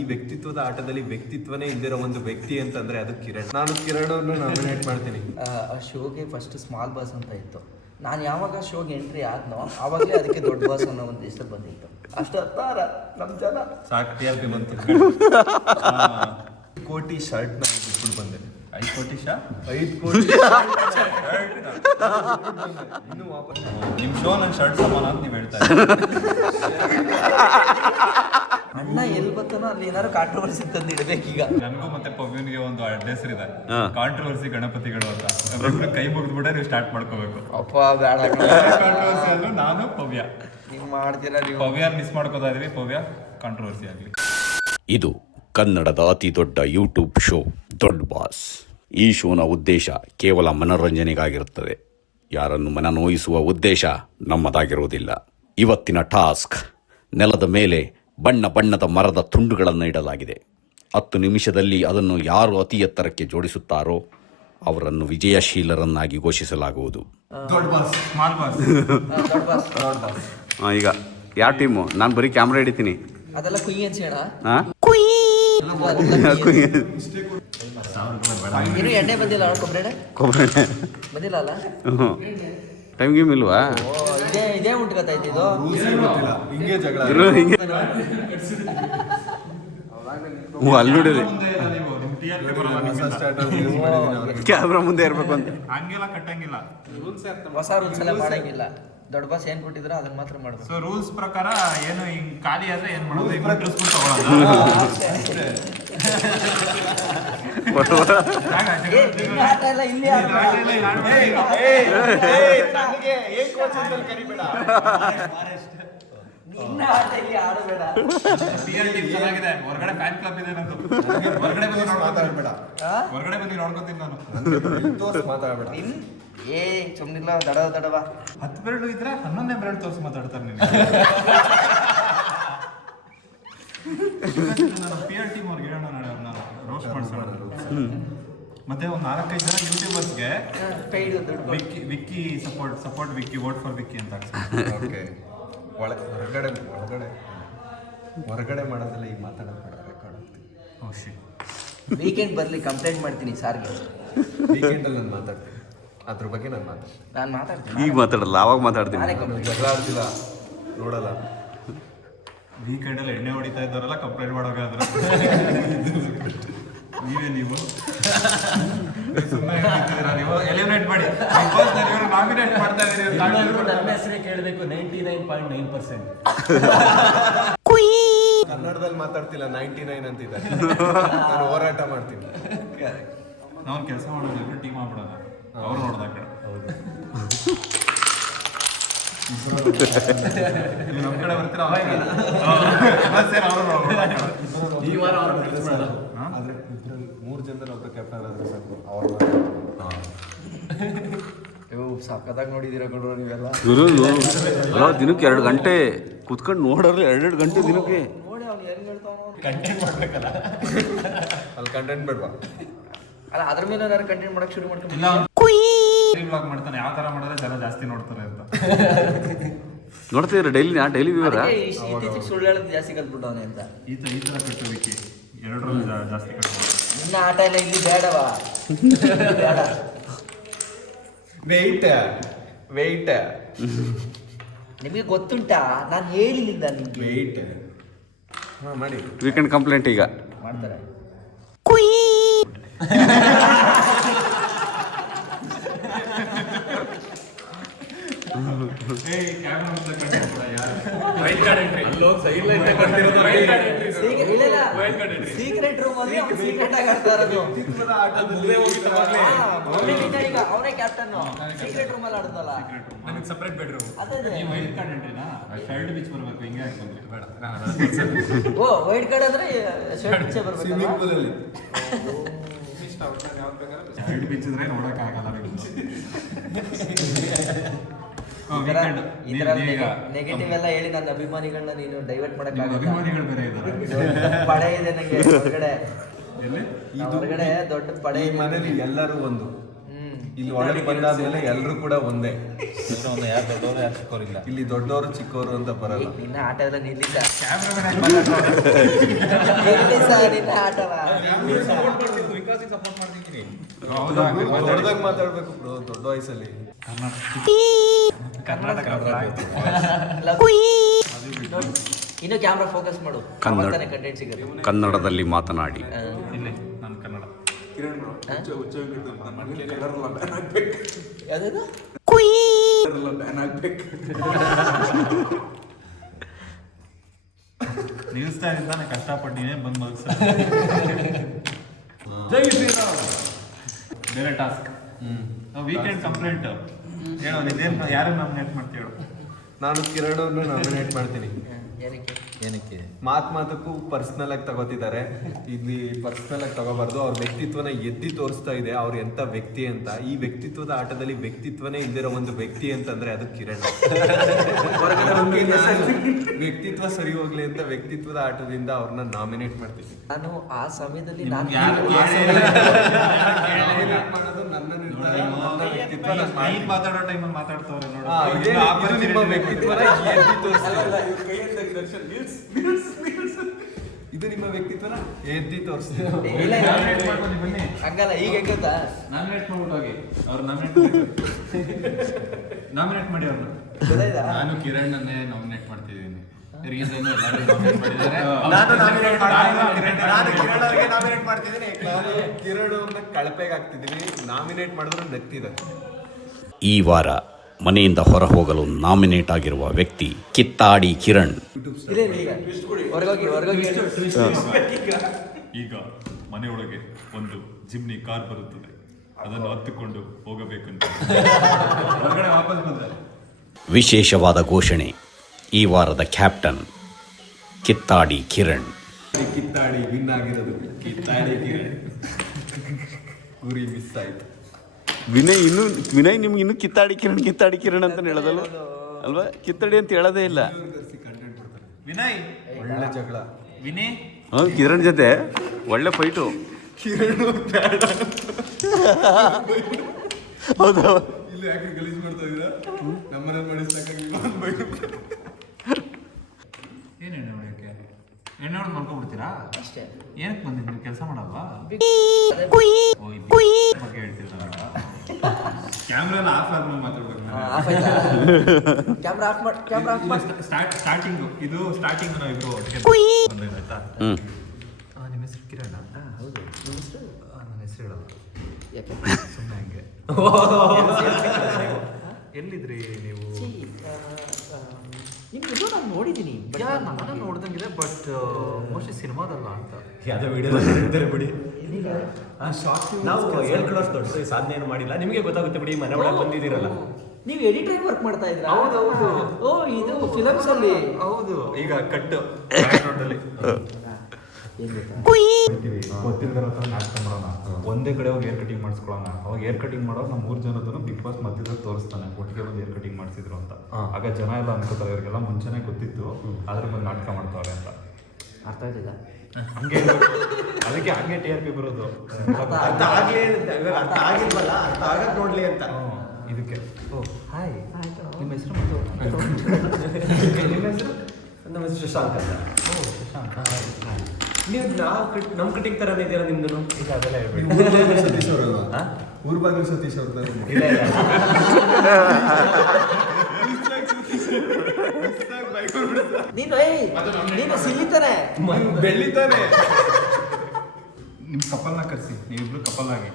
ಈ ವ್ಯಕ್ತಿತ್ವದ ಆಟದಲ್ಲಿ ವ್ಯಕ್ತಿತ್ವನೇ ಇಲ್ದಿರೋ ಒಂದು ವ್ಯಕ್ತಿ ಅಂತಂದ್ರೆ ಅದು ಕಿರಣ್. ನಾನು ಕಿರಣ್ ಅವ್ರನ್ನ ನಾಮಿನೇಟ್ ಮಾಡ್ತೀನಿ. ಆ ಶೋಗೆ ಫಸ್ಟ್ ಸ್ಮಾಲ್ ಬಾಸ್ ಅಂತ ಇತ್ತು. ನಾನು ಯಾವಾಗ ಶೋಗೆ ಎಂಟ್ರಿ ಆದ್ನೋ ಆವಾಗಲೇ ಅದಕ್ಕೆ ದೊಡ್ಡ ಬಾಸ್ ಅನ್ನೋ ಒಂದು ಹೆಸರು ಬಂದಿತ್ತು. ಅಷ್ಟಾರ ನಮ್ಮ ಜನ ಸಾಕು TRP ಬಂತು. 5 ಕೋಟಿ ಶರ್ಟ್ನ ಬಿಟ್ಬಿಟ್ಟು ಬಂದೆ. 5 ಕೋಟಿ ಶಾ 5 ಕೋಟಿ ಇನ್ನು ವಾಪಸ್ ನಿಮ್ಮ ಶೋ ನನ್ನ ಶರ್ಟ್ ಸಮಾನ ಅಂತ ನೀವು ಹೇಳ್ತಾ ಇದ್ದೀರಿ. ಅಣ್ಣ ಎಲ್ಲಿ ಬರ್ತಾನೋ ಅಲ್ಲಿ ಏನಾದ್ರು ಕಾಂಟ್ರವರ್ಸಿ ತಂದು ಇಡಬೇಕೀಗ. ನನಗೂ ಮತ್ತೆ ಪವ್ಯನ್ಗೆ ಒಂದು ಹೆಸರಿದೆ, ಕಾಂಟ್ರವರ್ಸಿ ಗಣಪತಿಗಳು ಅಂತ. ನಾವಿಬ್ರು ಕೈ ಮುಗಿದ್ಬಿಟ್ಟೆ ನೀವು ಸ್ಟಾರ್ಟ್ ಮಾಡ್ಕೋಬೇಕು. ಅಪ್ಪ ಬೇಡ ಕಾಂಟ್ರವರ್ಸಿ ಅಲ್ಲೂ ನಾನು ಪವ್ಯ. ನೀವು ಮಾಡ್ತೀರಾ ನೀವು. ಪವ್ಯ ಮಿಸ್ ಮಾಡ್ಕೋತಾ ಇದೀವಿ, ಪವ್ಯ ಕಾಂಟ್ರವರ್ಸಿ ಆಗಲಿ. ಇದು ಕನ್ನಡದ ಅತಿ ದೊಡ್ಡ ಯೂಟ್ಯೂಬ್ ಶೋ ದೊಡ್ಡ ಬಾಸ್. ಈ ಶೋನ ಉದ್ದೇಶ ಕೇವಲ ಮನೋರಂಜನೆಗಾಗಿರುತ್ತದೆ. ಯಾರನ್ನು ಮನನೋಯಿಸುವ ಉದ್ದೇಶ ನಮ್ಮದಾಗಿರುವುದಿಲ್ಲ. ಇವತ್ತಿನ ಟಾಸ್ಕ್: ನೆಲದ ಮೇಲೆ ಬಣ್ಣ ಬಣ್ಣದ ಮರದ ತುಂಡುಗಳನ್ನು ಇಡಲಾಗಿದೆ. 10 ನಿಮಿಷದಲ್ಲಿ ಅದನ್ನು ಯಾರು ಅತಿ ಎತ್ತರಕ್ಕೆ ಜೋಡಿಸುತ್ತಾರೋ ಅವರನ್ನು ವಿಜಯಶೀಲರನ್ನಾಗಿ ಘೋಷಿಸಲಾಗುವುದು. ದೊಡ್ಡ ಬಾಸ್, ಸ್ಮಾಲ್ ಬಾಸ್, ದೊಡ್ಡ ಬಾಸ್. ಈಗ ಯಾವ ಟೀಮು? ನಾನು ಬರೀ ಕ್ಯಾಮ್ರಾ ಹಿಡಿತೀನಿ. ಅದೆಲ್ಲ ಕುಯ್ಯಿ ಅನ್ಸೇಣ. ಇನ್ನು ಎಣ್ಣೆ ಬಂದಿಲ್ಲ ಕೊಬ್ಬರಿ ಬಂದಿಲ್ಲ ಅಲ್ಲ. ಟೈಮ್ ಗೇಮ್ ಇಲ್ವಾ? ಇದೇ ಉಂಟು ಇದು ಹಿಂಗೆ ಜಗಳ ಅಲ್ಲಿ ನೋಡಿರಿ ಕ್ಯಾಮ್ರಾ ಮುಂದೆ ಇರ್ಬೇಕು ಅಂತ. ಹಂಗೆಲ್ಲ ಕಟ್ಟಂಗಿಲ್ಲ. ಹೊಸ ರೂಲ್ಸ್ ಎಲ್ಲ ಮಾಡಂಗಿಲ್ಲ. ದೊಡ್ಡ ಬಾಸ್ ಏನ್ ಕೊಟ್ಟಿದ್ರು ಅದನ್ನ ಮಾತ್ರ ಮಾಡ್ಬೇಕು. ಸೊ ರೂಲ್ಸ್ ಪ್ರಕಾರ ಏನು ಹಿಂಗ್ ಖಾಲಿ ಆದ್ರೆ ಏನ್ ಮಾಡೋದು? ಚೆನ್ನಾಗಿದೆ. ಹೊರಗಡೆ ಫ್ಯಾನ್ ಕ್ಲಬ್ ಇದೆ ನಂದು. ಹೊರಗಡೆ ಬಂದು ಮಾತಾಡ್ಬೇಡ. ಹೊರಗಡೆ ಬಂದು ನೋಡ್ಕೊತೀನಿ ನಾನು. ಮಾತಾಡ್ಬೇಡ. ಸುಮ್ನಿಲ್ಲ ದಡವ 10 ಬೆರಳು ಇದ್ರೆ 11ನೇ ಬೆರಳು ತೋರಿಸಿ ಮಾತಾಡ್ತಾರೆ ನೀನು. ನಾನು PR ಟೀಮ್ ಅವ್ರಿಗೆ ಹೇಳೋಣ, ನಾಳೆ ಅವ್ರನ್ನ ರೋಸ್ಟ್ ಮಾಡ್ಸೋಣ. ಮತ್ತೆ ಒಂದು 4-5 ಜನ ಯೂಟ್ಯೂಬರ್ಸ್ಗೆ Vicky support Vicky, vote for Vicky ಅಂತ ಹಾಕ್ಸಿ. ಓಕೆ. ಹೊರಗಡೆ ಮಾಡೋದಿಲ್ಲ, ಈಗ ಮಾತಾಡೋದು ಬೇಡ, ರೆಕಾರ್ಡ್ ಆಗ್ತೀವಿ. ವೀಕೆಂಡ್ ಬರ್ಲಿ ಕಂಪ್ಲೇಂಟ್ ಮಾಡ್ತೀನಿ ಸಾರ್ಗೆ. ವೀಕೆಂಡಲ್ಲಿ ನಾನು ಮಾತಾಡ್ತೀನಿ, ಅದ್ರ ಬಗ್ಗೆ ನಾನು ಮಾತಾಡ್ತೀನಿ. ಈಗ ಮಾತಾಡಲ್ಲ, ಅವಾಗ ಮಾತಾಡ್ತೀನಿ. ಜಗಳ ಆಡ್ತಿಲ್ಲ, ನೋಡಲ್ಲ. ವೀಕೆಂಡಲ್ಲಿ ಎಣ್ಣೆ ಹೊಡಿತಾ ಇದ್ದವರೆಲ್ಲ ಕಂಪ್ಲೇಂಟ್ ಮಾಡೋಗಾದ್ರೆ ನೀವು ಸುಮ್ಮನೆ ನೀವು ಎಲಿಮಿನೇಟ್ ಮಾಡಿ. ನಾಮಿನೇಟ್ ಮಾಡ್ತಾ ಇದ್ದೀರಿ. ನನ್ನ ಹೆಸರೇ ಕೇಳಬೇಕು. 99.9%. ಕನ್ನಡದಲ್ಲಿ ಮಾತಾಡ್ತಿಲ್ಲ, 99 ಅಂತಿದ್ದಾರೆ. ನಾನು ಹೋರಾಟ ಮಾಡ್ತೀನಿ. ನಾವು ಕೆಲಸ ಮಾಡೋದು ಇಬ್ಬರು ಟೀಮ್ ಆಗ್ಬಿಡೋದು. ಅವ್ರು ನೋಡ್ದ ಕಡೆ ನಮ್ಮ ಕಡೆ ಬರ್ತೀರ ಈ ವಾರ ಅವ್ರ ಆದ್ರೆ 3 ಜನದಲ್ಲಿ ಒಬ್ಬರು ಕ್ಯಾಪ್ಟನ್ ಆದ್ರೆ ಸಾಕು. ಅವ್ರ ಸಕ್ಕತ್ತಾಗಿ ನೋಡಿದಿರ ಕೊಡ್ರು ನೀವೆಲ್ಲ. ಅಲ್ಲ, ದಿನಕ್ಕೆ 2 ಗಂಟೆ ಕುತ್ಕೊಂಡು ನೋಡ್ರಿ. 2 ಗಂಟೆ ದಿನಕ್ಕೆ ನೋಡಿ ಅವ್ನು ಹೆಂಗ್ ಹೇಳ್ತಾವ. ಕಂಟೆಂಟ್ ಮಾಡ್ಬೇಕಲ್ಲ, ಅಲ್ಲಿ ಕಂಟೆಂಟ್ ಬೇಡವಾ? ಅಲ್ಲ ಅದ್ರ ಮೇಲೆ ಏನಾದ್ರು ಕಂಟೆಂಟ್ ಮಾಡಕ್ ಶುರು ಮಾಡ್ಕೊಂಡು ವ್ಲಾಗ್ ಮಾಡ್ತಾನೆ. ಯಾವ ತರ ಮಾಡಿದ್ರೆ ಜನ ಜಾಸ್ತಿ ನೋಡ್ತಾರೆ ಅಂತ ನೋಡ್ತಿದ್ರೆ ಡೈಲಿ ವ್ಯೂವರ. ಇತ್ತೀಚೆಗೆ ಸುಳ್ಳು ಹೇಳೋದು ಜಾಸ್ತಿ ಕಲ್ತ್ಬಿಟ್ಟವನೆ ಅಂತ. ಈ ತರ ಕಟ್ಟೋದಕ್ಕೆ 2ರಲ್ಲಿ ಜಾಸ್ತಿ ಕಟ್ಬೋದು. ನಿನ್ನ ಆಟ ಎಲ್ಲ ಇಲ್ಲಿ ಬೇಡವಾ? ವೆಯ್ಟ್ ನಿಮಗೆ ಗೊತ್ತುಂಟಾ? ನಾನು ಹೇಳಿಲ್ಲ ನಿಮ್ಗೆ. ವೆಯ್ಟ್ ಮಾಡಿ. ವೀಕೆಂಡ್ ಕಂಪ್ಲೇಂಟ್ ಈಗ ಮಾಡ್ತಾರೆ. ಸೀಕ್ರೆಟ್ ರೂಮ್ ಅಲ್ಲಿ ಸೀಕ್ರೆಟ್ ಆಗಿ ಆಡ್ತಾ ಇರೋದು. ಅವನೇ ಕ್ಯಾಪ್ಟನ್. ಸೀಕ್ರೆಟ್ ರೂಮ್ ಅಲ್ಲಿ ಆಡುದಲ್ಲ, ನನಗೆ ಸಪರೇಟ್ ಬೆಡ್ರೂಮ್. ಅದೇ ವೈಲ್ಡ್ ಕಾರ್ಡ್ ಎಂಟ್ರಿನಾ? ಶರ್ಟ್ ಬಿಚ್ ಬರ್ಬೇಕು. ಹಿಂಗೆ ಹಾಕೊಂಡ್ರೆ ಬೇಡ. ಓ ವೈಲ್ಡ್ ಕಾರ್ಡ್ ಅಂದ್ರೆ ಶರ್ಟ್ ಬಿಚ್ಚೆ ಬರ್ಬೇಕು. ಸ್ವಿಮ್ಮಿಂಗ್ ಪೂಲ್ ಅಲ್ಲಿ ಶರ್ಟ್ ಬಿಚ್ಚಿದ್ರೆ ನೋಡಕ್ಕಾಗಲ್ಲ. ಈ ತರ ನೆಗೆಟಿವ್ ಎಲ್ಲ ಹೇಳಿ ನನ್ನ ಅಭಿಮಾನಿಗಳನ್ನ ನೀನು ಡೈವರ್ಟ್ ಮಾಡಕ್ಕಾಗಲ್ಲ. ಅಭಿಮಾನಿಗಳು ಬೇರೆ ಇದ್ದಾರೆ. ಪಡೆ ಇದೆ ನಂಗೆ ಹೊರಗಡೆ. ಎಲ್ಲಿ? ಹೊರಗಡೆ ದೊಡ್ಡ ಪಡೆ. ಈ ಮನೇಲಿ ಎಲ್ಲರೂ ಒಂದು ಇಲ್ಲಿ ಒಳಗೆ ಬಂದಾದ್ಮೇಲೆ ಎಲ್ಲರೂ ಕೂಡ ಒಂದೇ. ಯಾರು ದೊಡ್ಡವರು ಯಾರು ಚಿಕ್ಕವರಿಲ್ಲ. ಇಲ್ಲಿ ದೊಡ್ಡವರು ಚಿಕ್ಕವರು ಅಂತ ಬರಲ್ಲ. ನಿನ್ನ ಆಟ ಎಲ್ಲ ನಿಲ್ಲಿಸ ನಿನ್ನ ಆಟವ ದೊಡ್ಡದಾಗ ಮಾತಾಡ್ಬೇಕು ಬ್ರೋ, ದೊಡ್ಡ ವಯಸ್ಸಲ್ಲಿ. ಕರ್ನಾಟಕ ಇನ್ನು ಕ್ಯಾಮ್ರಾ ಫೋಕಸ್ ಮಾಡು, ಕಂಟೆಂಟ್ ಸಿಗುತ್ತೆ. ಕನ್ನಡದಲ್ಲಿ ಮಾತನಾಡಿ. ಇಲ್ಲಿ ನಾನು ಕನ್ನಡ. ಯಾವ್ದು ನಿಲ್ಲಿಸ್ತಾ ಇದ್ದಾನೆ ಕಷ್ಟಪಟ್ಟು ನೀನೇ ಬಂದು ಮಲಗಿಸ. ಬೇರೆ ಟಾಸ್ಕ್ ವೀಕೆಂಡ್ ಕಂಪ್ಲೇಂಟ್ ಹೇಳೋ, ನೀನೇನು ಯಾರು ನಾಮಿನೇಟ್ ಮಾಡ್ತೀವಿ ಹೇಳು. ನಾನು ಕಿರಣ್ ಅವ್ರನ್ನ ನಾಮಿನೇಟ್ ಮಾಡ್ತೀನಿ. ಏನಕ್ಕೆ? ಮಾತಕ್ಕೂ ಪರ್ಸ್ನಲ್ ಆಗಿ ತಗೋತಿದ್ದಾರೆ. ಇಲ್ಲಿ ಪರ್ಸ್ನಲ್ ಆಗಿ ತಗೋಬಾರ್ದು. ಅವ್ರ ವ್ಯಕ್ತಿತ್ವನ ಎದ್ದಿ ತೋರಿಸ್ತಾ ಇದೆ ಅವ್ರು ಎಂತ ವ್ಯಕ್ತಿ ಅಂತ. ಈ ವ್ಯಕ್ತಿತ್ವದ ಆಟದಲ್ಲಿ ವ್ಯಕ್ತಿತ್ವನೇ ಇಲ್ದಿರೋ ಒಂದು ವ್ಯಕ್ತಿ ಅಂತಂದ್ರೆ ಅದು ಕಿರಣ್. ಅದಕ್ಕೆ ನಾನು ವ್ಯಕ್ತಿತ್ವ ಸರಿ ಹೋಗ್ಲಿ ಅಂತ ವ್ಯಕ್ತಿತ್ವದ ಆಟದಿಂದ ಅವ್ರನ್ನ ನಾಮಿನೇಟ್ ಮಾಡ್ತೀನಿ. ನಾನು ಆ ಸಮಯದಲ್ಲಿ ಮಾಡೋದು ನನ್ನ ನಿರ್ಧಾರ, ನನ್ನ ವ್ಯಕ್ತಿತ್ವ ನಾನು ಮಾಡ್ತೀನಿ. ಮಾತಾಡೋ ಟೈಮಲ್ಲಿ ಮಾತಾಡ್ತವ್ರೆ ನೋಡು. ಇದು ನಿಮ್ಮ ವ್ಯಕ್ತಿತ್ವನ ಎದ್ದಿ ತೋರಿಸ್ತಿದೆ. ಇದು ನಿಮ್ಮ ವ್ಯಕ್ತಿತ್ವನ ಎದ್ದಿ ತೋರಿಸ್ತಿದೆ. ಹಂಗಲ್ಲ, ಈಗ ಹೆಂಗ್ ಗೊತ್ತಾ, ನಾಮಿನೇಟ್ ಮಾಡ್ಬಿಟ್ಟು ಹೋಗಿ ಅವ್ರು ನಾಮಿನೇಟ್ ಮಾಡಿ ಅವ್ರನ್ನ. ಗೊತ್ತಾಯ್ತಾ? ನಾನು ಕಿರಣ್ ಅನ್ನೇ ನಾಮಿನೇಟ್ ಮಾಡ್ತಿದ್ದೀನಿ. ರೀಸನ್ ಎಲ್ಲರೂ ನಾಮಿನೇಟ್ ಮಾಡಿದ್ದಾರೆ. ನಾನು ಕಿರಣ್ ಅವ್ರಿಗೆ ನಾಮಿನೇಟ್ ಮಾಡ್ತಿದ್ದೀನಿ. ನಾನು ಕಿರಣ್ ಅವ್ರನ್ನ ಕಳಪೆಗೆ ಹಾಕ್ತಿದ್ದೀನಿ. ನಾಮಿನೇಟ್ ಮಾಡಿದ್ರು ನಗ್ತಿದ್ದಾರೆ. ಈ ವಾರ ಮನೆಯಿಂದ ಹೊರ ಹೋಗಲು ನಾಮಿನೇಟ್ ಆಗಿರುವ ವ್ಯಕ್ತಿ ಕಿತ್ತಾಡಿ ಕಿರಣ್. ಇದೆ ಈಗ ಹೊರಗೋಗಿ ಈಗ ಮನೆಯೊಳಗೆ ಒಂದು ಜಿಮ್ನಿ ಕಾರ್ ಬರುತ್ತದೆ, ಅದನ್ನು ಹತ್ತುಕೊಂಡು ಹೋಗಬೇಕಂತ ಹೊರಗಡೆ ವಾಪಸ್ ಬಂದರೆ ವಿಶೇಷವಾದ ಘೋಷಣೆ. ಈ ವಾರದ ಕ್ಯಾಪ್ಟನ್ ಕಿತ್ತಾಡಿ ಕಿರಣ್. ಕಿತ್ತಾಡಿ ವಿನ್ ಆಗಿರೋದು ಕಿತ್ತಾಡಿ ಕಿರಣ್. ಗುರಿ ಮಿಸ್ ಆಯ್ತು. ವಿನಯ್ ನಿಮ್ಗೆ ಇನ್ನು ಕಿತ್ತಾಡಿ ಕಿರಣ್ ಅಂತ ಹೇಳೋದಲ್ಲ ಅಲ್ವಾ? ಕಿತ್ತಾಡಿ ಅಂತ ಹೇಳೋದೇ ಇಲ್ಲ. ವಿನಯ್ ಒಳ್ಳೆ ಜಗಳ. ವಿನಯ್ ಕಿರಣ್ ಜೊತೆ ಒಳ್ಳೆ ಫೈಟು. ಕಿರಣ್ ಬೇಡ. ಹೌದಾ? ಇಲ್ಲಿ ಯಾಕೆ ಗಲೀಜ್ ಮಾಡ್ತಾ ಇದ್ದೀರಾ? ನಮ್ಮನೆ ಮಾಡಿಸ್ತಾಕಂಗೆ ಏನು ಎಣ್ಣೆ ಹೊಡೆಯೋಕ್ಕೆ? ಎಣ್ಣೆ ಹೊಡೆದು ಮಾಡ್ಕೊಬಿಡ್ತೀರಾ ಅಷ್ಟೇ. ಏನಕ್ಕೆ ಬಂದಿದ್ದು ನೀವು? ಕೆಲಸ ಮಾಡಲ್ವಾ? ಬಗ್ಗೆ ಹೇಳ್ತೀರ ಕ್ಯಾಮ್ರಾನ ಆಫ್ ಆದ್ಮೇಲೆ ಮಾತಾಡ್ಬೇಕು. ಆಫ್ ಆಯ್ತಾ? ಕ್ಯಾಮ್ರಾ ಆಫ್ ಮಾಡಿ. ಸ್ಟಾರ್ಟಿಂಗು ಇದು ಸ್ಟಾರ್ಟಿಂಗ್ ನಾವು ಇಬ್ರು ಆಯ್ತಾ? ನಿಮ್ಮ ಹೆಸರು ಕಿರಣ್? ಹೌದು. ನಿಮ್ಮ ಹೆಸರು? ನನ್ನ ಹೆಸರು ಹೇಳಲ್ಲ. ಯಾಕೆ? ಸುಮ್ಮನೆ ಹಂಗೆ. ಎಲ್ಲಿದ್ರಿ ನೀವು? ನಿಮ್ಗೆ ನಾನು ನೋಡಿದ್ದೀನಿ, ನಾನು ನೋಡ್ದಂಗಿದೆ, ಬಟ್ ಮೋಸ್ಟ್ಲಿ ಸಿನಿಮಾದಲ್ಲ ಅಂತ. ಯಾವುದೋ ವಿಡಿಯೋದಲ್ಲಿ ಹೇಳ್ತಾರೆ ಬಿಡಿ. ನಾವು ಹೇಳ್ಕೊಳ್ಳೋಷ್ಟು ದೊಡ್ಡ ಸಾಧನೆ ಏನು ಮಾಡಿಲ್ಲ, ನಿಮಗೆ ಗೊತ್ತಾಗುತ್ತೆ ಬಿಡಿ. ಮನೆ ಒಳಗೆ ಬಂದಿದ್ದೀರಲ್ಲ. ನೀವು ಎಡಿಟರ್ ವರ್ಕ್ ಮಾಡ್ತಾ ಇದ್ರ? ಹೌದೌದು. ಓ, ಇದು ಫಿಲಮ್ಸ್ ಅಲ್ಲಿ. ಹೌದು. ಈಗ ಕಟ್ಟು ಗೊತ್ತಿಲ್ದಿರೋ ಥರ ನಾಟಕ ಮಾಡೋಣ. ಒಂದೇ ಕಡೆ ಹೋಗಿ ಏರ್ ಕಟಿಂಗ್ ಮಾಡಿಸ್ಕೊಳ್ಳೋಣ. ಅವಾಗ ಏರ್ ಕಟಿಂಗ್ ಮಾಡೋರು ನಮ್ಮ 3 ಜನದನ್ನು ಬಿಗ್ ಬಾಸ್ ಮಧ್ಯದಲ್ಲಿ ತೋರಿಸ್ತಾನೆ, ಒಟ್ಟಿಗೆ ಒಂದು ಏರ್ ಕಟಿಂಗ್ ಮಾಡಿಸಿದ್ರು ಅಂತ. ಆಗ ಜನ ಎಲ್ಲ ಅನ್ಕೋತಾರೆ ಇವ್ರಿಗೆಲ್ಲ ಮುಂಚೆನೇ ಗೊತ್ತಿತ್ತು, ಆದ್ರೆ ಬಂದು ನಾಟಕ ಮಾಡ್ತಾವ್ರೆ ಅಂತ. ಅರ್ಥ ಆಗಿಲ್ಲ. ಹಂಗೆ ಅದಕ್ಕೆ ಹಂಗೆ TRP ಬರೋದು. ಅರ್ಥ ಆಗಿಲ್ವಲ್ಲ, ಅರ್ಥ ಆಗಕ್ಕೆ ನೋಡ್ಲಿ ಅಂತ. ಇದಕ್ಕೆ ಹಾಯ್, ನಿಮ್ಮ ಹೆಸರು? ನಿಮ್ಮ ಹೆಸರು? ನಮ್ಮ ಹೆಸರು ಶಶಾಂಕ್ ಅಂತ. ಶಶಾಂಕ್. ನೀವು ನಮ್ಮ ಕಟಿಂಗ್ ಥರನೇ ಇದೆಯಲ್ಲ ನಿಮ್ದು? ಈಗ ಅದೆಲ್ಲ ಹೇಳ್ಬಿಡಿ. ಸತೀಶ್ ಅವರಲ್ವಾ? ಊರ್ಬಾಗಿಲು ಸತೀಶ್ ಅವ್ರ ಇಲ್ಲ ಇಲ್ಲ. ನೀನು ಸಿಲ್ಲಿತಾನೆ ಬೆಳ್ಳಿತಾನೆ. ನಿಮ್ಮ ಕಪಲ್ನ ಕರೆಸಿ, ನೀವಿಬ್ರು ಕಪಲ್ ಆಗಿ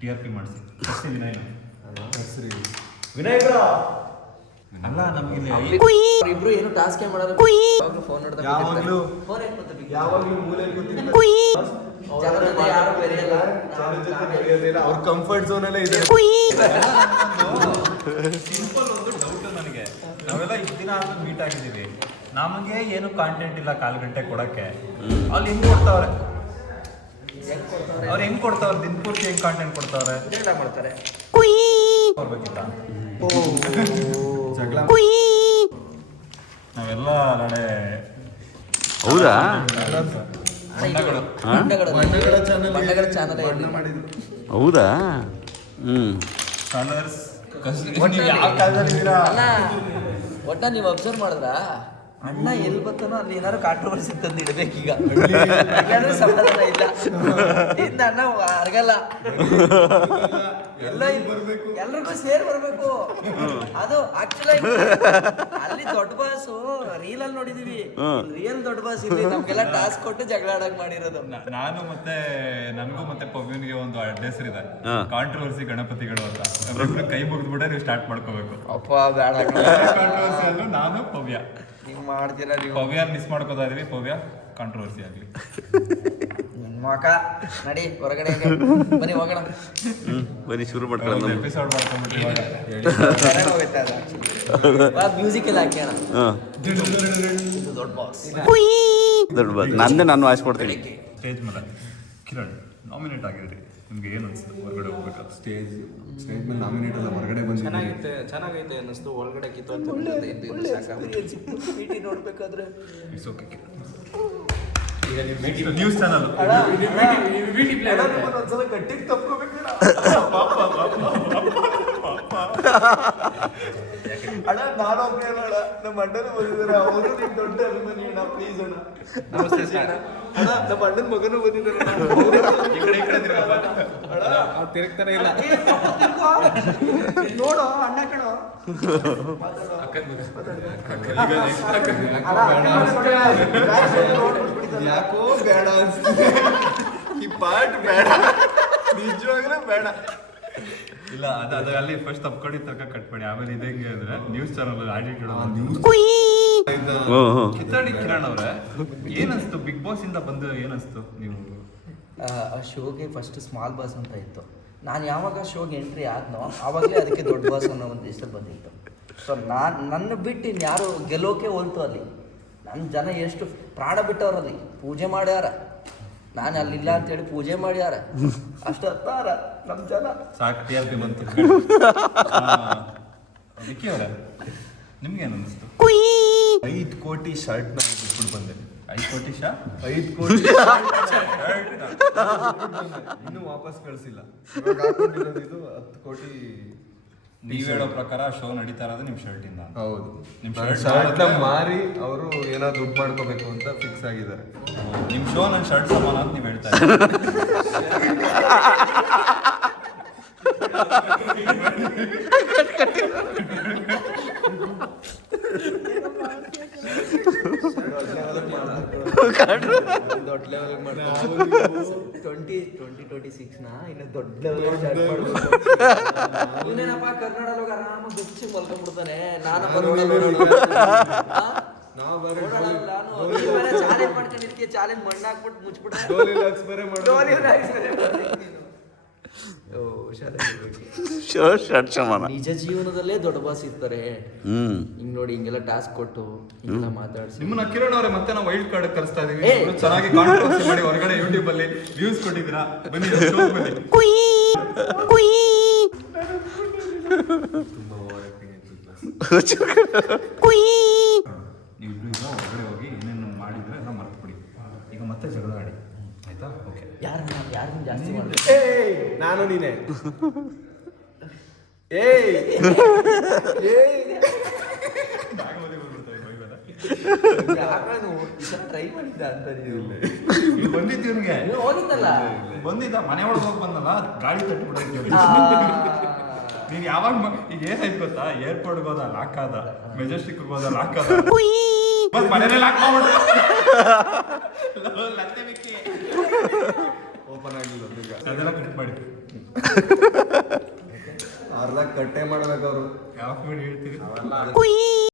TRP ಮಾಡಿಸಿ. ಕರೆಸಿ ವಿನಯ್. ವಿನಯ್ ಬ್ರೋ ಅಲ್ಲ, ನಮ್ಗೆ ಇಬ್ರು ಏನು ಟಾಸ್ಕ್ ಮಾಡೋದು. ಫೋನ್ ನೋಡ್ತಾ ಯಾವಾಗ್ಲೂ ಫೋನ್ ಇಟ್ಕೊತ ಯಾವಾಗ್ಲೂ ಮೂಲೆ ಕೂತಿರ್ತಾರೆ. ಯಾರು ಬೇರೆ ಇಲ್ಲ. ಅವ್ರ ಕಂಫರ್ಟ್ ಝೋನ್ ಅಲ್ಲೇ ಇದೆ. ಸಿಂಪಲ್ ಒಂದು ಡೌಟ್ ನನಗೆ. ನಾವೆಲ್ಲ ಇಷ್ಟು ದಿನ ಆದ್ಮೇಲೆ ಮೀಟ್ ಆಗಿದ್ದೀವಿ, ನಮಗೆ ಏನು ಕಾಂಟೆಂಟ್ ಇಲ್ಲ 1/4 ಗಂಟೆ ಕೊಡಕ್ಕೆ. ಅಲ್ಲಿ ಹೆಂಗ್ ಕೊಡ್ತಾವ್ರೆ? ಅವ್ರು ಹೆಂಗ್ ಕೊಡ್ತಾವ್ರೆ? ದಿನಪೂರ್ತಿ ಹೆಂಗ್ ಕಾಂಟೆಂಟ್ ಕೊಡ್ತಾವ್ರೆ? ಜಗಳ ಮಾಡ್ತಾರೆ. ಬರ್ಬೇಕಿತ್ತ? ಜಗಳ ನಾವೆಲ್ಲ ನಾಳೆ ಹೌದಾ? ಬಣ್ಣಗಳ ಚಾನಲ್ ಮಾಡಿದ್ರು. ಹೌದಾ? ಕಲರ್ಸ್ ಒಟ್ನಲ್ಲಿ- ಯಾವ ಕಾಲದಲ್ಲಿದ್ದೀರಾ? ಅಲ್ಲ ಒಟ್ಟ ನೀವು ಅಬ್ಸರ್ವ್ ಮಾಡಿದ್ರ ಅಣ್ಣ ಎಲ್ಲಿ ಬರ್ತಾನೋ ಅಲ್ಲಿ ಏನಾದ್ರು ಕಾಂಟ್ರವರ್ಸಿ ತಂದು ಇಡ್ಬೇಕೀಗ, ಯಾಕಂದ್ರೆ ಸಮಾಧಾನ ಇಲ್ಲ. ಇಂದ ಅಣ್ಣ ಅರ್ಗಲ್ಲ, ಎಲ್ಲ ಎಲ್ರಿಗೂ ಸೇರ್ ಬರ್ಬೇಕು. ಅದು ಆಕ್ಚುಲಿ ಅಲ್ಲಿ ದೊಡ್ಡ ಬಾಸು ರೀಲ್ ಅಲ್ಲಿ ನೋಡಿದೀವಿ, ರಿಯಲ್ ದೊಡ್ಡ ಬಾಸ್ ಇಲ್ಲಿ ನಮ್ಗೆಲ್ಲ ಟಾಸ್ಕ್ ಕೊಟ್ಟು ಜಗಳ ಆಡಕ್ ಮಾಡಿರೋದು. ನಾನು ಮತ್ತೆ ನನಗೂ ಮತ್ತೆ ಪವ್ಯನ್ಗೆ ಒಂದು ಹೆಸರಿದೆ, ಕಾಂಟ್ರವರ್ಸಿ ಗಣಪತಿಗಳು ಅಂತ. ನಾವಿಬ್ರು ಕೈ ಮುಗಿದ್ಬಿಟ್ಟೆ ನೀವು ಸ್ಟಾರ್ಟ್ ಮಾಡ್ಕೋಬೇಕು. ಅಪ್ಪ ಬೇಡ ಕಾಂಟ್ರವರ್ಸಿ ಅಲ್ಲೂ ನಾನು ಪವ್ಯ. ನೀವು ಮಾಡ್ತೀರಾ ನೀವು ಪವ್ಯ ಮಿಸ್ ಮಾಡ್ಕೋತಾ ಇದೀವಿ, ಪವ್ಯ ಕಾಂಟ್ರವರ್ಸಿ ಆಗಲಿ. ನಿಮ್ಮ ಮಕ ನಡಿ ಹೊರಗಡೆ ಬನ್ನಿ ಹೋಗೋಣ. ಬರೀ ಶುರು ಎಪಿಸೋಡ್ ಮಾಡ್ಕೊಂಡ್ಬಿಟ್ಟು ಇವಾಗ ಮ್ಯೂಸಿಕ್ ಎಲ್ಲ ಹಾಕ್ಯಾಣ. ಇದು ದೊಡ್ಡ ಬಾಸ್. ನಂದೇ ನಾನು ವಾಯ್ಸ್ ಕೊಡ್ತೀನಿ. ಸ್ಟೇಜ್ ಮೇಲೆ ಕಿರಣ್ ನಾಮಿನೇಟ್ ಆಗಿದ್ರಿ, ನಿಮ್ಗೆ ಏನು ಅನ್ಸುತ್ತೆ ಹೊರಗಡೆ ಹೋಗ್ಬೇಕಾದ್ರೆ? ಸ್ಟೇಜ್ ಮೇಲೆ ನಾಮಿನೇಟ್ ಅಲ್ಲ, ಹೊರಗಡೆ ಬಂದಿದ್ದೀನಿ. ಚೆನ್ನಾಗೈತೆ ಅನ್ನಿಸ್ತು. ಒಳಗಡೆ ಕಿತ್ತು ನೋಡ್ಬೇಕಾದ್ರೆ ಇಟ್ಸ್ ಓಕೆ. ಈಗ ನ್ಯೂಸ್ ಚಾನಲ್ ಒಂದ್ಸಲ ಗಟ್ಟಿಗೆ ತಪ್ಕೋಬೇಕು. ಅಣ್ಣ ನಾನೊಬ್ಬನೇ ಅಣ್ಣ, ನಮ್ಮ ಅಣ್ಣನ ಬಂದಿದ್ದಾರೆ, ಅವರು ನಿಮ್ ದೊಡ್ಡ ಅಭಿಮಾನಿ ಅಣ್ಣ, ಪ್ಲೀಸ್ ಅಣ್ಣ. ನಮಸ್ತೆ ಅಣ್ಣ. ನಮ್ಮ ಅಣ್ಣನ ಮಗನೂ ಬಂದಿದ್ದಾರೆ ತಿರುಗ್ತಾನೆ ಇಲ್ಲ. ನೋಡು ಅಣ್ಣ ಕಣೋ. ಯಾಕೋ ಬೇಡ ಅನ್ಸ್ತಿದೆ ಈ ಪಾರ್ಟ್, ಬೇಡ ನಿಜವಾಗ್ಲೂ ಬೇಡ. ಇಲ್ಲ ಅದು ಅಲ್ಲಿ ಫಸ್ಟ್ ತಪ್ಕೊಂಡಿದ್ದ ತನಕ ಕಟ್ ಮಾಡಿ, ಆಮೇಲೆ ಇದೆ ಹೆಂಗೆ ಅಂದ್ರೆ ನ್ಯೂಸ್ ಚಾನಲ್ ಆಡಿಟ್ ಕಿತ್ತಾಡಿ. ಕಿರಣ್ ಅವ್ರೆ, ಏನನ್ಸ್ತು ಬಿಗ್ ಬಾಸ್ ಇಂದ ಬಂದು ಏನನ್ಸ್ತು ನೀವು? ಆ ಶೋಗೆ ಫಸ್ಟ್ ಸ್ಮಾಲ್ ಬಾಸ್ ಅಂತ ಇತ್ತು. ನಾನು ಯಾವಾಗ ಶೋಗೆ ಎಂಟ್ರಿ ಆದ್ನೋ ಆವಾಗಲೇ ಅದಕ್ಕೆ ದೊಡ್ಡ ಬಾಸ್ ಅನ್ನೋ ಒಂದು ಹೆಸರು ಬಂದಿತ್ತು. ಸೊ ನನ್ನ ಬಿಟ್ಟು ಇನ್ಯಾರು ಗೆಲ್ಲೋಕೆ ಹೋಲ್ತು ಅಲ್ಲಿ. ನನ್ನ ಜನ ಎಷ್ಟು ಪ್ರಾಣ ಬಿಟ್ಟವ್ರಲ್ಲಿ, ಪೂಜೆ ಮಾಡ್ಯಾರ. ನಾನು ಅಲ್ಲಿಲ್ಲ ಅಂತೇಳಿ ಪೂಜೆ ಮಾಡ್ಯಾರ, ಅಷ್ಟು ಹತ್ತಾರ ನಮ್ಮ ಜನ. ಸಾಕು ಟಿ ಆರ್ ಪಿ ಬಂತು. ವಿಕ್ಕಿ ಅವರೇ, ನಿಮ್ಗೆ ಏನು ಅನ್ನಿಸ್ತು? 5 ಕೋಟಿ ಶರ್ಟ್ ನ ಬಿಟ್ಬಿಟ್ಟು ಬಂದೆ. 5 ಕೋಟಿ 5 ಕೋಟಿ ಇನ್ನೂ ವಾಪಸ್ ಕಳಿಸಿಲ್ಲ. ಇವಾಗ ಹಾಕೊಂಡಿರೋದು ಇದು 10 ಕೋಟಿ. ನೀವ್ ಹೇಳೋ ಪ್ರಕಾರ ಶೋ ನಡೀತಾ ಇರೋದು ನಿಮ್ ಶರ್ಟ್ ಇಂದ. ಹೌದು, ನಿಮ್ ಶರ್ಟ್ ನ ಮಾರಿ ಅವರು ಏನೋ ದುಡ್ಡು ಮಾಡ್ಕೋಬೇಕು ಅಂತ ಫಿಕ್ಸ್ ಆಗಿದ್ದಾರೆ. ನಿಮ್ ಶೋ ನನ್ನ ಶರ್ಟ್ ಸಮಾನ ಅಂತ ನೀವ್ ಹೇಳ್ತಾ ಇದ್ದೀರಿ. ದೊಡ್ಡ ಲೆವೆಲ್ ಮಾಡ್ತಾರೆ. 2026 ಇನ್ನು ದೊಡ್ಡ ಲೆವೆಲ್ ಸ್ಟಾರ್ಟ್ ಮಾಡ್ಬೇಕು. ಇವನೇನಪ್ಪ ಕರ್ನಾಟಕ ಆರಾಮಾಗಿ ಬೆಚ್ಚಿ ಮಲ್ಕೊಂಡ್ಬಿಡ್ತಾನೆ. ನಾನು ಚಾಲೆಂಜ್ ಮಾಡ್ಕೊಂಡಿರ್ತೀಯ, ಚಾಲೆಂಜ್ ಮಣ್ಣು ಹಾಕ್ಬಿಟ್ಟು ಮುಚ್ಬಿಟ್ಟು ಶರ್ಟ್ ಸಮಾನ. ನಿಜ ಜೀವನದಲ್ಲೇ ದೊಡ್ಡ ಬಾಸ್ ಇರ್ತಾರೆ. ಹಿಂಗ್ ನೋಡಿ ಹಿಂಗೆಲ್ಲ ಟಾಸ್ಕ್ ಕೊಟ್ಟು ಹಿಂಗೆಲ್ಲ ಮಾತಾಡ್ಸಿ. ನಿಮ್ಮನ್ನ ಕಿರಣ್ ಅವರೇ ಮತ್ತೆ ನಾವು ವೈಲ್ಡ್ ಕಾರ್ಡ್ ಕರೆಸ್ತಾ ಇದೀವಿ. ಏ! ಇವ್ರು ಚೆನ್ನಾಗಿ ಕಾಂಟ್ರವರ್ಸಿ ಮಾಡಿ ಹೊರಗಡೆ ಯೂಟ್ಯೂಬ್ ಅಲ್ಲಿ ವ್ಯೂಸ್ ಕೊಟ್ಟಿದ್ದೀರಾ, ಬನ್ನಿ ಶೋ ಬನ್ನಿ. ತುಂಬಾ ಓವರ್ ಆಕ್ಟಿಂಗ್ ಇತ್ತು. ನೀವು ಈಗ ಹೊರಗಡೆ ಹೋಗಿ ಏನೇನು ಮಾಡಿದ್ರೆ ಎಲ್ಲ ಮರ್ತು ಬಿಡಿ. ಈಗ ಮತ್ತೆ ಜಗಳ ಆಡಿ, ಆಯ್ತಾ? ಓಕೆ. ಯಾರನ್ನ ಜಾಸ್ತಿ ಮಾಡಿದ್ರೆ ನಾನು ನೀನೆ ಟ್ರೈ ಮಾಡಿದ್ದ ಅಂತ ಇಲ್ಲಿ ಬಂದಿದ್ದು ಇವ್ನಿಗೆ ಹೋಗಿದ್ದಲ್ಲ. ಬಂದಿದ್ದ ಮನೆ ಒಳಗೆ ಹೋಗಿ ಬಂದಲ್ಲ, ಗಾಳಿ ತಟ್ಟಿಬಿಡೋದು. ನೀನ್ ಯಾವಾಗ ಈಗ ಏನಾಯ್ತು ಗೊತ್ತಾ, ಏರ್ಪೋರ್ಟ್ಗೆ ಹೋದ ಲಾಕ್ ಆದ, ಮೆಜೆಸ್ಟಿಕ್ ಹೋದ ಲಾಕ್ ಆದ, ಮತ್ತೆ ಮನೇಲೆ ಲಾಕ್ ಮಾಡ್ಬಿಟ್ಟು ಓಪನ್ ಆಗಿಲ್ಲ. ಅದೆಲ್ಲ ಕಟ್ ಮಾಡಿ ಅರ್ಧ ಕಟ್ಟೆ ಮಾಡ್ಬೇಕು ಅವರು. ಯಾವ ಹೇಳ್ತೀರಿ?